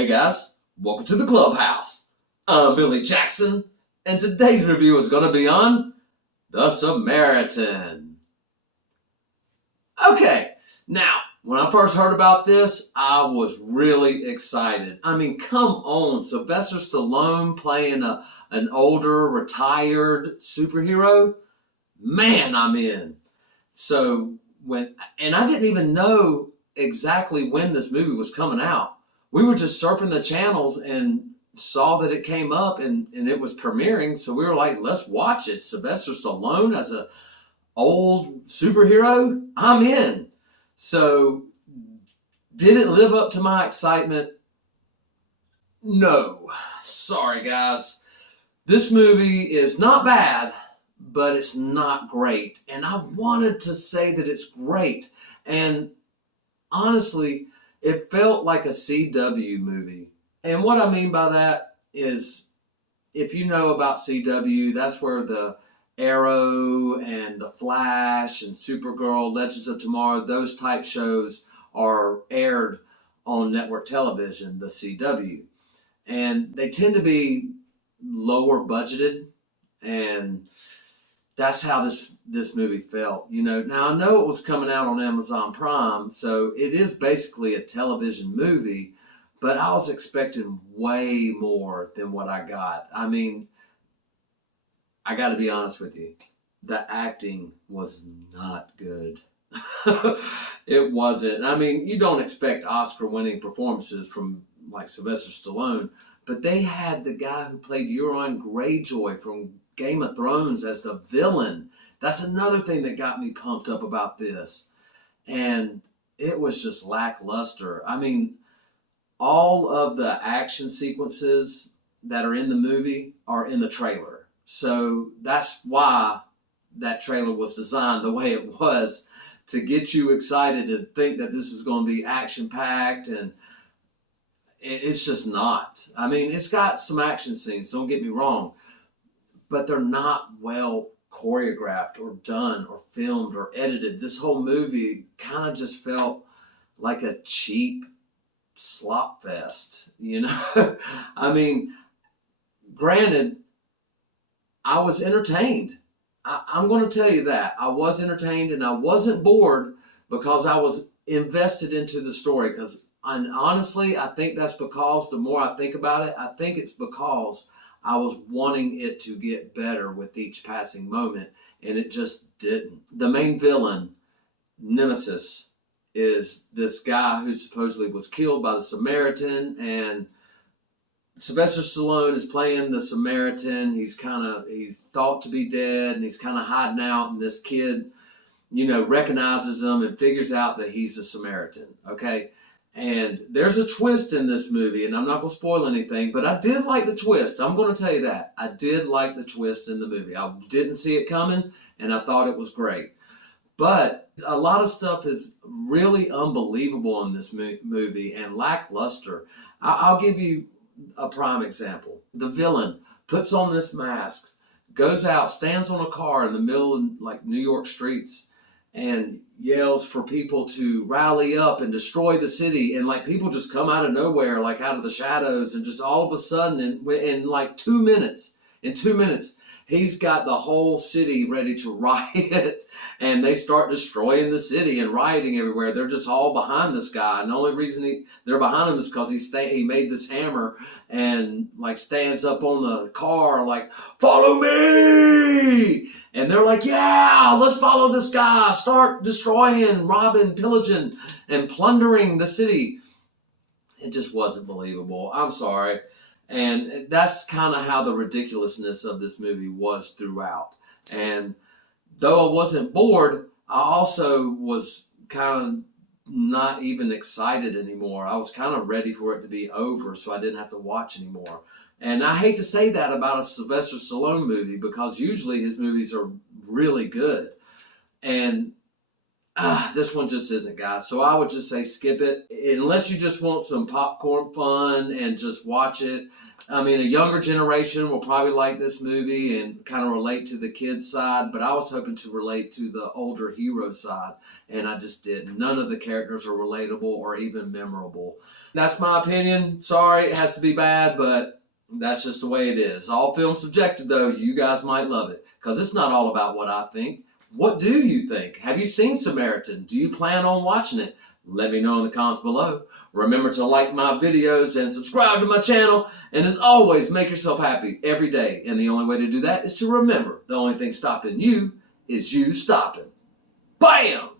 Hey guys, welcome to the clubhouse. I'm Billy Jackson, and today's review is going to be on The Samaritan. Okay, now, when I first heard about this, I was really excited. I mean, come on, Sylvester Stallone playing an older, retired superhero? Man, I'm in. So, and I didn't even know exactly when this movie was coming out. We were just surfing the channels and saw that it came up and it was premiering. So we were like, let's watch it. Sylvester Stallone as a old superhero? I'm in. So did it live up to my excitement? No. Sorry, guys. This movie is not bad, but it's not great. And I wanted to say that it's great. And honestly, it felt like a CW movie. And what I mean by that is, if you know about CW, that's where the Arrow and the Flash and Supergirl, Legends of Tomorrow, those type shows are aired on network television, the CW. And they tend to be lower budgeted, and that's how this movie felt. You know, now I know it was coming out on Amazon Prime, so it is basically a television movie, but I was expecting way more than what I got. I mean, I got to be honest with you. The acting was not good. It wasn't. I mean, you don't expect Oscar-winning performances from like Sylvester Stallone, but they had the guy who played Euron Greyjoy from Game of Thrones as the villain. That's another thing that got me pumped up about this. And it was just lackluster. I mean, all of the action sequences that are in the movie are in the trailer. So that's why that trailer was designed the way it was, to get you excited and think that this is going to be action-packed, and it's just not. I mean, it's got some action scenes, don't get me wrong, but they're not well choreographed or done or filmed or edited. This whole movie kind of just felt like a cheap slop fest, you know? I mean, granted, I was entertained. I'm going to tell you that. I was entertained and I wasn't bored because I was invested into the story. And honestly, I think that's because the more I think about it, I think it's because I was wanting it to get better with each passing moment, and it just didn't. The main villain, Nemesis, is this guy who supposedly was killed by the Samaritan, and Sylvester Stallone is playing the Samaritan. He's thought to be dead, and he's kind of hiding out, and this kid, you know, recognizes him and figures out that he's a Samaritan, okay? And there's a twist in this movie, and I'm not going to spoil anything, but I did like the twist. I'm going to tell you that. I did like the twist in the movie. I didn't see it coming, and I thought it was great. But a lot of stuff is really unbelievable in this movie and lackluster. I'll give you a prime example. The villain puts on this mask, goes out, stands on a car in the middle of like New York streets, and yells for people to rally up and destroy the city. And like people just come out of nowhere, like out of the shadows, and just all of a sudden in like 2 minutes, he's got the whole city ready to riot, and they start destroying the city and rioting everywhere. They're just all behind this guy, and the only reason they're behind him is because he made this hammer and like stands up on the car like, "Follow me!" And they're like, "Yeah, let's follow this guy. Start destroying, robbing, pillaging, and plundering the city." It just wasn't believable. I'm sorry. And that's kind of how the ridiculousness of this movie was throughout. And though I wasn't bored, I also was kind of not even excited anymore. I was kind of ready for it to be over so I didn't have to watch anymore. And I hate to say that about a Sylvester Stallone movie, because usually his movies are really good. And this one just isn't, guys. So I would just say skip it. Unless you just want some popcorn fun and just watch it. I mean, a younger generation will probably like this movie and kind of relate to the kids' side, but I was hoping to relate to the older hero side, and I just didn't. None of the characters are relatable or even memorable. That's my opinion. Sorry, it has to be bad, but that's just the way it is. All film subjective, though. You guys might love it, because it's not all about what I think. What do you think? Have you seen Samaritan? Do you plan on watching it? Let me know in the comments below. Remember to like my videos and subscribe to my channel. And as always, make yourself happy every day. And the only way to do that is to remember the only thing stopping you is you stopping. Bam!